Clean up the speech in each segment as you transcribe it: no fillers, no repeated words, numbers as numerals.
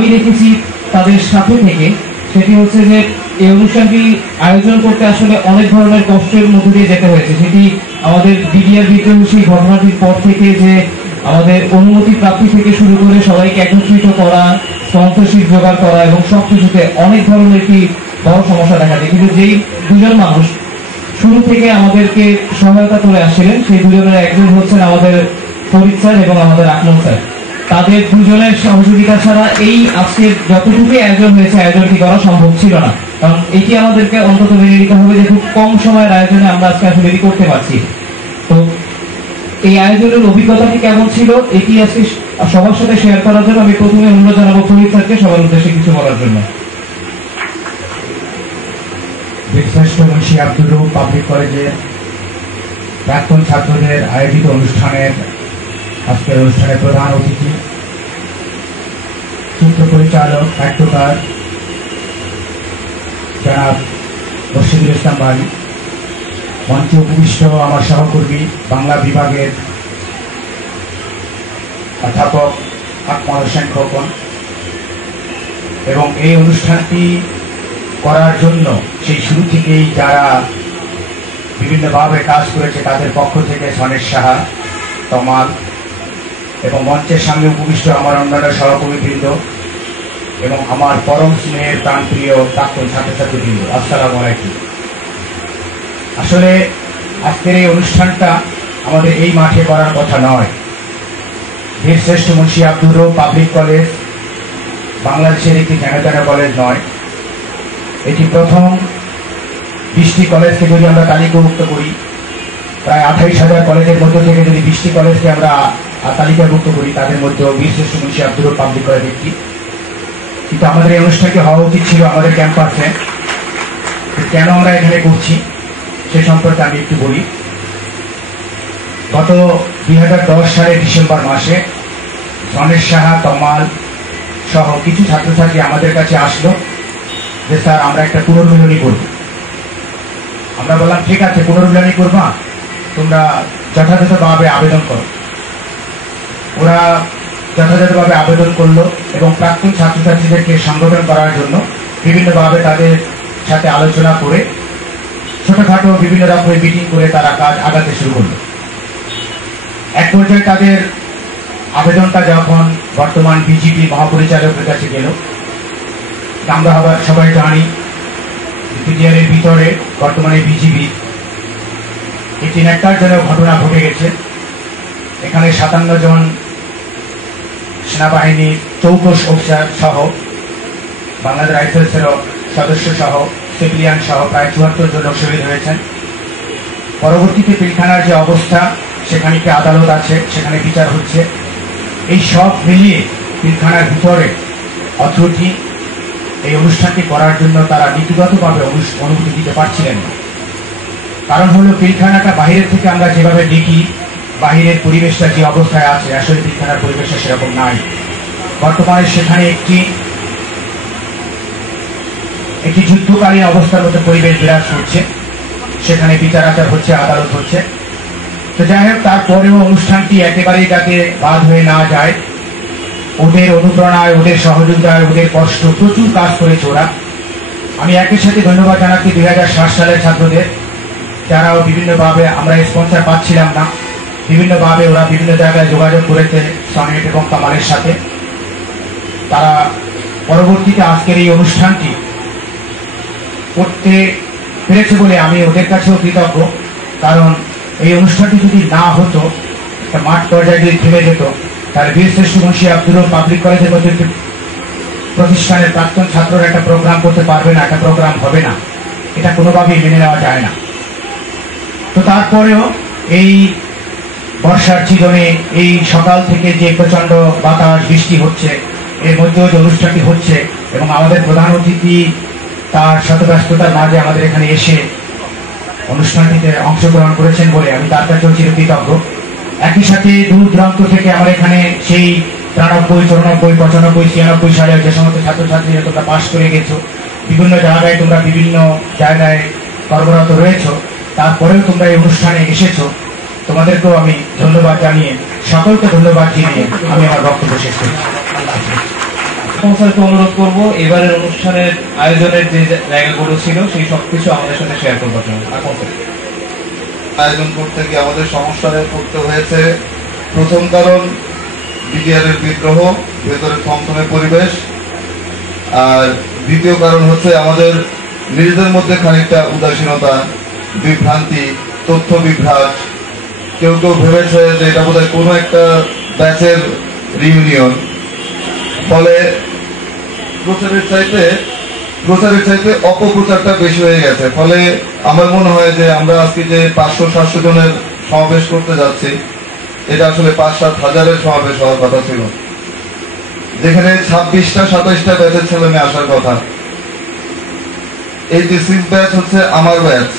আমি দেখেছি তাদের সাথে থেকে, সেটি হচ্ছে যে এই অনুষ্ঠানটি আয়োজন করতে আসলে অনেক ধরনের কষ্টের মধ্যে দিয়ে যেতে হয়েছে। সেটি আমাদের বিডিআর বিদ্রোহী ঘটনাটির পর থেকে যে আমাদের অনুমতি প্রাপ্তি থেকে শুরু করে সবাইকে একত্রিত করা, স্পন্সরশিপ জোগাড় করা এবং সবকিছুতে অনেক ধরনের একটি বড় সমস্যা দেখা যায়। কিন্তু যেই দুজন মানুষ শুরু থেকে আমাদেরকে সহায়তা করে আসছিলেন, সেই দুজনের একজন হচ্ছেন আমাদের ফরিদ স্যার এবং আমাদের আকমল স্যার। তাদের দুজনের সহযোগিতা ছাড়া এই আজকের যতটুকু আয়োজন হয়েছে, আয়োজনটি করা সম্ভব ছিল না। কারণ এটি আমাদেরকে অন্তত মেনে নিতে হবে যে খুব কম সময়ের আয়োজনে আমরা আজকে আসলে এটি করতে পারছি। তো এই আয়োজনের অভিজ্ঞতাটি কেমন ছিল এটি আজকে সবার সাথে শেয়ার করার জন্য আমি প্রথমে অনুরোধ জানাবো ফরিদ স্যারকে সবার উদ্দেশ্যে কিছু বলার জন্য। বীরশ্রেষ্ঠ মুন্সি আব্দুর রউফ পাবলিক কলেজের প্রাক্তন ছাত্রদের আয়োজিত অনুষ্ঠানের আজকের অনুষ্ঠানের প্রধান অতিথি, চিত্র পরিচালক, নাট্যকার জনাব রশিদুল ইসলাম ভাই, মঞ্চে উপবিষ্ট আমার সহকর্মী বাংলা বিভাগের অধ্যাপক আকমল হোসেন খোকন, এবং এই অনুষ্ঠানটি করার জন্য সেই শুরু থেকেই যারা বিভিন্নভাবে কাজ করেছে তাদের পক্ষ থেকে সনেশ সাহা, তমাল এবং মঞ্চের সামনে উপবিষ্ট আমার অন্যান্য সহকর্মীবৃন্দ এবং আমার পরম স্নেহের প্রাণপ্রিয় প্রাক্তন ছাত্রছাত্রীবৃন্দ, আসসালামু আলাইকুম। আসলে আজকের এই অনুষ্ঠানটা আমাদের এই মাঠে করার কথা নয়। বীরশ্রেষ্ঠ মুন্সি আব্দুর রউফ পাবলিক কলেজ বাংলাদেশের একটি জানা কলেজ নয়, এটি প্রথম 20টি কলেজকে যদি আমরা তালিকাভুক্ত করি, প্রায় 28,000 কলেজের মধ্য থেকে যদি 20টি কলেজকে আমরা তালিকাভুক্ত করি, তাদের মধ্যে বীরশ্রেষ্ঠ মুন্সি আব্দুর রউফ পাবলিক কলেজ একটি। কিন্তু আমাদের এই অনুষ্ঠানটি হওয়া উচিত ছিল আমাদের ক্যাম্পাসে। কেন আমরা এখানে করছি সে সম্পর্কে আমি একটু বলি। গত 2010 সালের ডিসেম্বর মাসে সনেশ সাহা, তমাল সহ কিছু ছাত্রছাত্রী আমাদের কাছে আসলো যে স্যার আমরা একটা পুনর্মিলনী করব। আমরা বললাম ঠিক আছে, পুনর্মিলনী করবা, তোমরা যথাযথভাবে আবেদন করো। ওরা যথাযথভাবে আবেদন করলো এবং প্রাক্তন ছাত্রছাত্রীদেরকে সংগঠন করার জন্য বিভিন্নভাবে তাদের সাথে আলোচনা করে ছোটখাটো বিভিন্ন রকমের মিটিং করে তারা কাজ আগাতে শুরু করলো। এক পর্যায়ে তাদের আবেদনটা যখন বর্তমান বিজিবি মহাপরিচালকের কাছে গেল, আমরা সবাই জানি বিডিআরের ভিতরে বর্তমানে বিজিবি একটি ন্যাক্কারজনক ঘটনা ঘটে গেছে। এখানে 57 জন সেনাবাহিনীর চৌকস অফিসার সহ বাংলাদেশ রাইফেলসেরও সদস্য সহ সিভিলিয়ান সহ প্রায় 74 জন লোক শহীদ হয়েছেন। পরবর্তীতে পিলখানার যে অবস্থা, সেখানে একটি আদালত আছে, সেখানে বিচার হচ্ছে। এই সব মিলিয়ে পিলখানার ভিতরে অথরিটি এই অনুষ্ঠানটি করার জন্য তারা নীতিগতভাবে অনুমতি দিতে পারছিলেন না। কারণ হলো পিলখানাটা বাহিরের থেকে আমরা যেভাবে দেখি, বাহিরের পরিবেশটা যে অবস্থায় আছে, আসলে পিলখানার পরিবেশটা সেরকম নাই। বর্তমানে সেখানে একটি যুদ্ধকালীন অবস্থার মতো পরিবেশ বিরাজ করছে। সেখানে বিচার আচার হচ্ছে, আদালত হচ্ছে। তো যাই হোক, তারপরেও অনুষ্ঠানটি একেবারেই যাতে বাদ হয়ে না যায়, ওদের অনুপ্রেরণায়, ওদের সহযোগিতায়, ওদের কষ্ট প্রচুর কাজ করেছে ওরা। আমি একই সাথে ধন্যবাদ জানাচ্ছি 2007 সালের ছাত্রদের, যারাও বিভিন্নভাবে, আমরা স্পন্সর পাচ্ছিলাম না, বিভিন্নভাবে ওরা বিভিন্ন জায়গায় যোগাযোগ করেছে সনেট এবং কামালের সাথে। তারা পরবর্তীতে আজকের এই অনুষ্ঠানটি করতে পেরেছে বলে আমি ওদের কাছেও কৃতজ্ঞ। কারণ এই অনুষ্ঠানটি যদি না হতো, একটা মাঠ পর্যায়ে যদি থেমে যেত, তাহলে বীরশ্রেষ্ঠ মুন্সি আব্দুর রউফ পাবলিক কলেজের মধ্যে প্রতিষ্ঠানের প্রাক্তন ছাত্ররা একটা প্রোগ্রাম করতে পারবে না, একটা প্রোগ্রাম হবে না, এটা কোনোভাবেই মেনে নেওয়া যায় না। তো তারপরেও এই বর্ষার সিজনে এই সকাল থেকে যে প্রচন্ড বাতাস বৃষ্টি হচ্ছে, এর মধ্যেও যে অনুষ্ঠানটি হচ্ছে এবং আমাদের প্রধান অতিথি তার শতব্যস্ততার মাঝে আমাদের এখানে এসে অনুষ্ঠানটিতে অংশগ্রহণ করেছেন বলে আমি তার কাছেও চিরকৃতজ্ঞ। একই সাথে দূর দূরান্ত থেকে আমার এখানে সেই 93, 94, 95, 96 সালে যে সমস্ত ছাত্রছাত্রীরা তোমরা পাশ করে গেছো, বিভিন্ন জায়গায় তোমরা বিভিন্ন জায়গায় কর্মরত রয়েছ, তারপরেও তোমরা এই অনুষ্ঠানে এসেছো, তোমাদেরকেও আমি ধন্যবাদ জানিয়ে, সকলকে ধন্যবাদ জানিয়ে আমি আমার বক্তব্য শেষ করছি। স্যারকে অনুরোধ করব এবারের অনুষ্ঠানের আয়োজনের যে জায়গাগুলো ছিল সেই সবকিছু আমাদের সাথে শেয়ার করবার জন্য। আকন স্যার। আয়োজন করতে গিয়ে আমাদের সমস্যায় পড়তে হয়েছে। প্রথম কারণ বিডিআরের বিদ্রোহ, ভেতরে থমথমে পরিবেশ। আর দ্বিতীয় কারণ হচ্ছে আমাদের নিজেদের মধ্যে খানিকটা উদাসীনতা, বিভ্রান্তি, তথ্য বিভ্রাট। কেউ কেউ ভেবেছে যে এটা বোধহয় কোনো একটা ব্যাচের রিউনিয়ন, ফলে প্রচারের চাইতে অপপ্রচারটা বেশি হয়ে গেছে। ফলে আমার মনে হয় যে আমরা আজকে যে 500-700 জনের সমাবেশ করতে যাচ্ছি, এটা আসলে 5-7 হাজারের সমাবেশ হওয়ার কথা ছিল, যেখানে 26টা-27টা ব্যাচের ছেলে মেয়ে আসার কথা। 86 ব্যাচ হচ্ছে আমার ব্যাচ,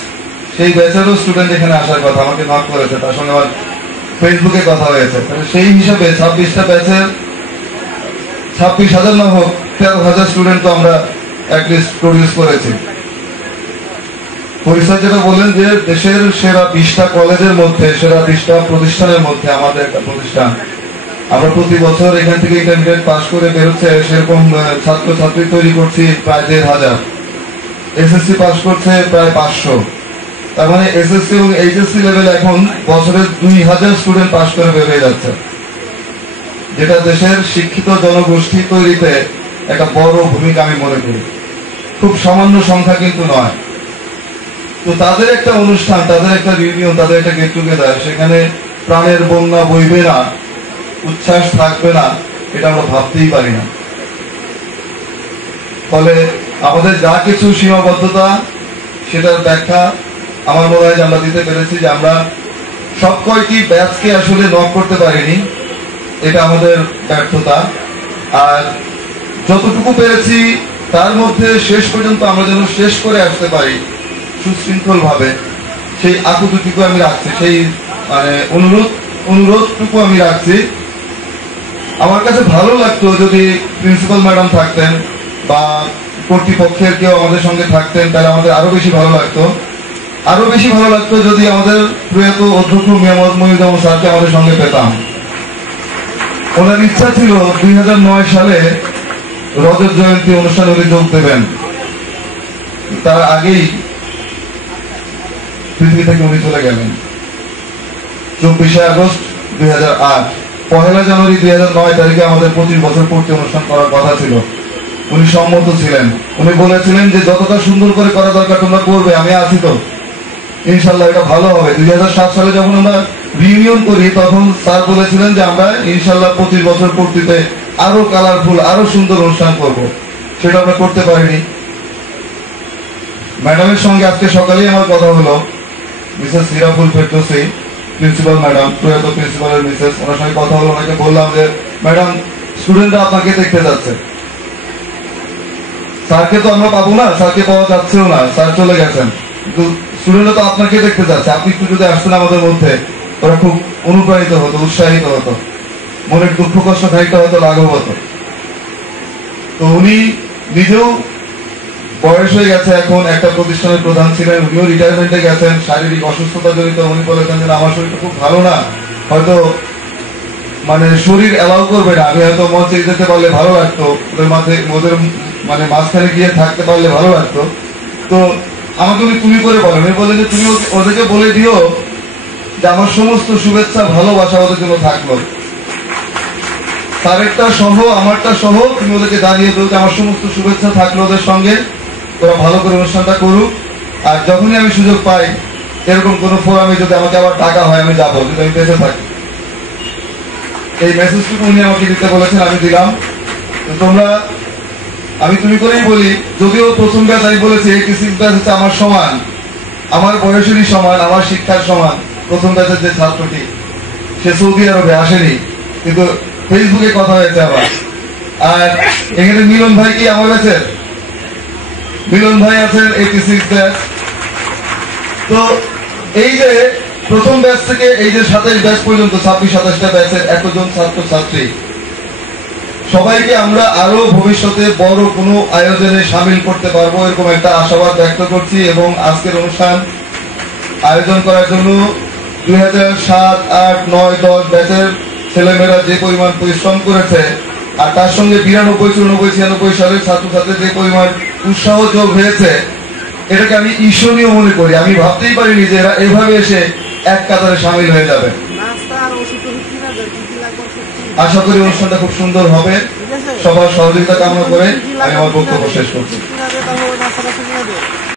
সেই ব্যাচেরও স্টুডেন্ট এখানে আসার কথা, আমাকে নক করেছে, তার সঙ্গে আমার ফেসবুকে কথা হয়েছে। সেই হিসাবে 26টা ব্যাচের 26,000 না হোক 13,000 স্টুডেন্ট তো আমরা অ্যাটলিস্ট প্রডিউস করেছি। পরিষদ যেটা বললেন যে দেশের সেরা 20টা কলেজের মধ্যে, সেরা 20টা প্রতিষ্ঠানের মধ্যে আমাদের একটা প্রতিষ্ঠান। আমরা প্রতি বছর এখান থেকে ইন্টারমিডিয়েট পাস করে বেরোচ্ছে সেরকম ছাত্রছাত্রী তৈরি করছি প্রায় 1,500, এসএসসি পাস করছে প্রায় 500। তার মানে এসএসসি এবং এইচএসসি লেভেলে এখন বছরে 2,000 স্টুডেন্ট পাস করে বের হয়ে যাচ্ছে, যেটা দেশের শিক্ষিত জনগোষ্ঠী তৈরিতে একটা বড় ভূমিকা আমি মনে করি। খুব সামান্য সংখ্যা কিন্তু নয়। তো তাদের একটা অনুষ্ঠান, তাদের একটা রিউনিয়ন, তাদের একটা গেট টুগেদার, সেখানে প্রাণের বন্যা বইবে না, উচ্ছ্বাস থাকবে না, এটা আমরা ভাবতেই পারি না। ফলে আমাদের যা কিছু সীমাবদ্ধতা, সেটার ব্যাখ্যা আমার মনে হয় যে আমরা দিতে পেরেছি, যে আমরা সব কয়টি ব্যাচকে আসলে নক করতে পারিনি, এটা আমাদের ব্যর্থতা। আর যতটুকু পেরেছি তার মধ্যে শেষ পর্যন্ত আমরা যেন শেষ করে আসতে পারি সুশৃঙ্খল ভাবে, সেই আকুতিটুকু আমি রাখছি, সেই মানে অনুরোধটুকু আমি রাখছি। আমার কাছে ভালো লাগতো যদি প্রিন্সিপাল ম্যাডাম থাকতেন বা কর্তৃপক্ষের কেউ আমাদের সঙ্গে থাকতেন, তাহলে আমাদের আরো বেশি ভালো লাগতো। আরো বেশি ভালো লাগতো যদি আমাদের প্রয়াত অধ্যক্ষ মিয়ামত মহিউদ্দিন স্যারকে আমাদের সঙ্গে পেতাম। ওনার ইচ্ছা ছিল 2009 সালে রজত জয়ন্তী অনুষ্ঠানে উনি যোগ দেবেন, তার আগেই পৃথিবী থেকে উনি চলে গেলেন। 24শে আগস্ট 2008, 1 জানুয়ারি 2009 তারিখে আমাদের 25 বছর পূর্তি অনুষ্ঠান করার কথা ছিল। উনি সম্মত ছিলেন। উনি বলেছিলেন যে যতটা সুন্দর করে করা দরকার তোমরা করবে, আমি আছি তো, ইনশাল্লাহ এটা ভালো হবে। 2007 সালে যখন আমরা রিউনিয়ন করি, তখন স্যার বলেছিলেন যে আমরা ইনশাল্লাহ 25 বছর পূর্তিতে আরো কালারফুল, আরো সুন্দর অনুষ্ঠান করব। সেটা আমরা করতে পারিনি। ম্যাডামের সঙ্গে আজকে সকালেই আমার কথা হলো, মিসেস হিরাফুল ফেরদৌসী প্রিন্সিপাল ম্যাডাম, প্রয়াত প্রিন্সিপালের মিসেস, ওনার সঙ্গে কথা হলো। ওনাকে বললাম যে ম্যাডাম, স্টুডেন্টরা আপনাকে দেখতে যাচ্ছে, স্যারকে তো আমরা পাবো না, স্যারকে পাওয়া যাচ্ছেও না, স্যার চলে গেছেন, কিন্তু স্টুডেন্টরা তো আপনাকে দেখতে যাচ্ছে, আপনি একটু যদি আসতেন আমাদের মধ্যে, ওরা খুব অনুপ্রাণিত হতো, উৎসাহিত হতো, মনের দুঃখ কষ্ট খানিকটা হয়তো লাঘব হতো। তো উনি নিজেও বয়স হয়ে গেছে, এখন একটা প্রতিষ্ঠানের প্রধান ছিলেন, উনিও রিটায়ারমেন্টে গেছেন, শারীরিক অসুস্থতা জড়িত। উনি বলেছেন যে আমার শরীরটা খুব ভালো না, হয়তো মানে শরীর অ্যালাউ করবে না, আমি হয়তো মঞ্চে যেতে পারলে ভালো লাগতো, ওদের মানে মাঝখানে গিয়ে থাকতে পারলে ভালো লাগতো। তো আমাকে উনি তুমি করে বলেন, উনি বললেন যে তুমি ওদেরকে বলে দিও যে আমার সমস্ত শুভেচ্ছা ভালোবাসা ওদের জন্য থাকলো, তারেরটা সহ আমারটা সহ তুমি ওদেরকে জানিয়ে দিও যে আমার সমস্ত শুভেচ্ছা থাকলো ওদের সঙ্গে, ওরা ভালো করে অনুষ্ঠানটা করুক। আর যখনই আমি সুযোগ পাই এরকম কোন ফোরামে যদি আমাকে আবার টাকা হয়, আমি যাবো, যদি আমি বেঁচে থাকি। এই মেসেজটুকু উনি আমাকে দিতে বলেছেন, আমি দিলাম। তোমরা, আমি তুমি করেই বলি, যদিও প্রথম ব্যাচ আমি বলেছি 86 ব্যাচ হচ্ছে আমার সমান, আমার বয়সেরই সমান, আমার শিক্ষার সমান। প্রথম ব্যাচের যে ছাত্রটি, সে সৌদি আরবে আসেনি, কিন্তু ফেসবুকে কথা হয়েছে আবার। আর এখানে মিলন ভাই কি আমার ব্যাচের? মিলন ভাই আছেন 86 ব্যাচ। তো এই যে প্রথম ব্যাচ থেকে এই যে 27 ব্যাচ পর্যন্ত 26-27টা ব্যাচের এতজন ছাত্র ছাত্রী, সবাইকে আমরা আরো ভবিষ্যতে বড় কোনো আয়োজনে সামিল করতে পারবো, এরকম একটা আশাবাদ ব্যক্ত করছি। এবং আজকের অনুষ্ঠান আয়োজন করার জন্য 2007, 8, 9, 10 ব্যাচের ছেলেমেয়েরা যে পরিমাণ পরিশ্রম করেছে, আর তার সঙ্গে 92, 94, 96 সালের ছাত্রছাত্রীদের যে পরিমাণ উৎসাহ যোগ হয়েছে, এটাকে আমি ঈর্ষণীয় মনে করি। আমি ভাবতেই পারিনি যে এরা এভাবে এসে এক কাতারে সামিল হয়ে যাবে। আশা করি অনুষ্ঠানটা খুব সুন্দর হবে। সবার সহযোগিতা কামনা করে আমি আমার বক্তব্য শেষ করছি।